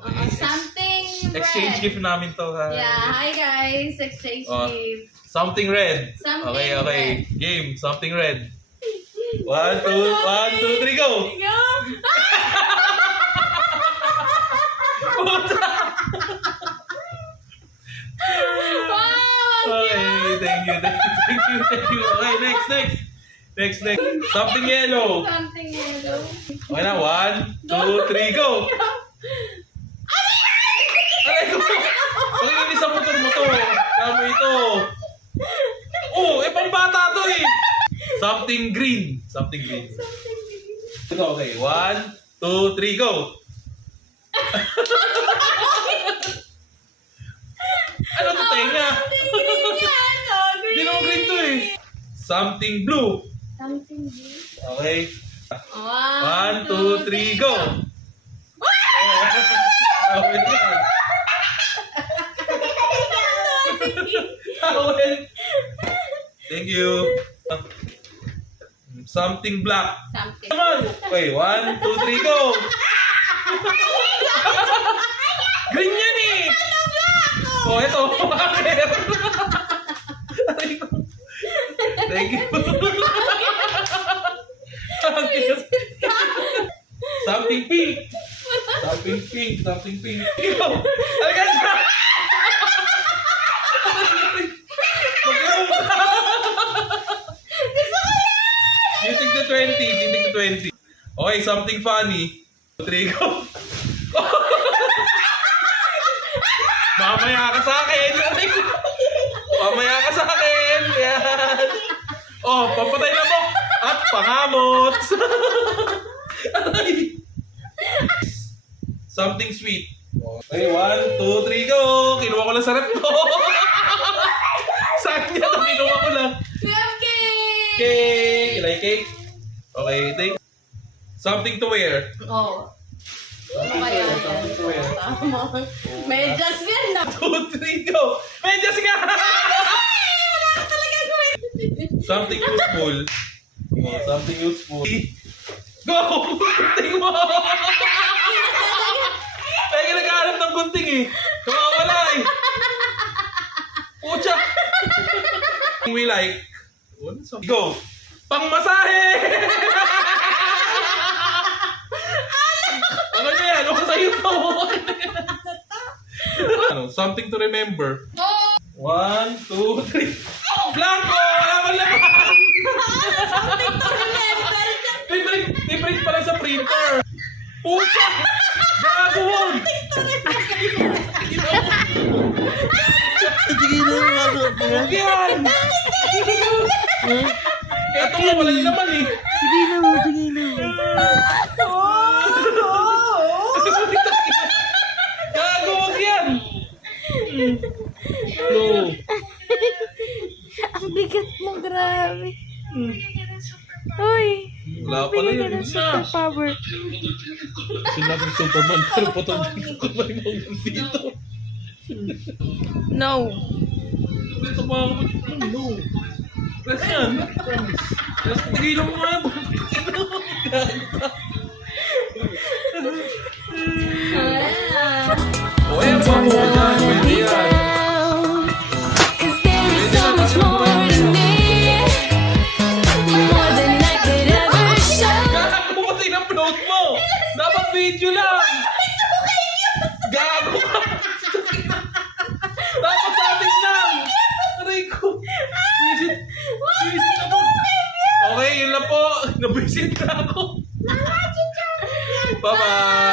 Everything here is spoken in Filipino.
Okay. Something Exchange red. gift namin to. Ha? Yeah, hi guys. Exchange gift. Something red. Something Okay. red. Game. Something red. 1, 2, 3, go! Yo! Wow! Okay, thank you. Okay, next. Something yellow. Something yellow. Okay na, 1, 2, 3, go! Aray ko! Makikinis sa motor mo to. Kamo ito. Oh, pambata to eh. Something green. Ito, okay. 1, 2, 3, go! Ano to, tenga? Hindi naman green to eh. Something blue. Something blue. Okay. 1, 2, 3, go! Okay yan. Thank you. Something black. Something. Come on. Okay, 1, 2, 3, go! Green yan eh! Oh, ito. Thank you. Something pink. Something pink. Ikaw. Alika siya. You take the 20. Okay, something funny. 3, go. Mamaya ka sa akin. Yan. Oh, papatay na mo. At pangamot. Something sweet. Okay, 1, 2, 3, go. Kinuha ko lang sa rep ko. Sa akin yan, kinuha ko lang. We have cake! Cake. You like cake? Okay, take. Something to wear. Oh. Ano kaya yan? Something to wear. Tama. Medyas yan na. 2, 3, go. Medyas nga. Something useful. Oh, something useful. Go! Gunting mo! Kaya nagkahanap ng gunting eh. Kumawala eh. Pucha! We like. Go! Pangmasahe! Ano yan? Ano sa'yo to? Something to remember. 1, 2, 3. Blanco! Alam naman! Something to remember. May print pala sa printer. Pucha! Gago wag! Huwag yan! Ito nga wala naman eh. Gago wag yan! No. Ang bigat mo, grabe. Uy, Wala pala yun. ng superpower. Sinabing Superman pero patangin ko ba yung dito? No. Ito mga no. Press yan. Press tigilan mo nga. O eh, Sometimes I mga wanna be yan. down, 'cause there is so much more to me, more than I could ever show. Gago mo kasi in-upload mo. Dapat video lang. Gago ka. Dapat sa atin lang. Aray ko. Visit. Visit na po. Okay, yun lang po. Nabisit na ako. Bye-bye.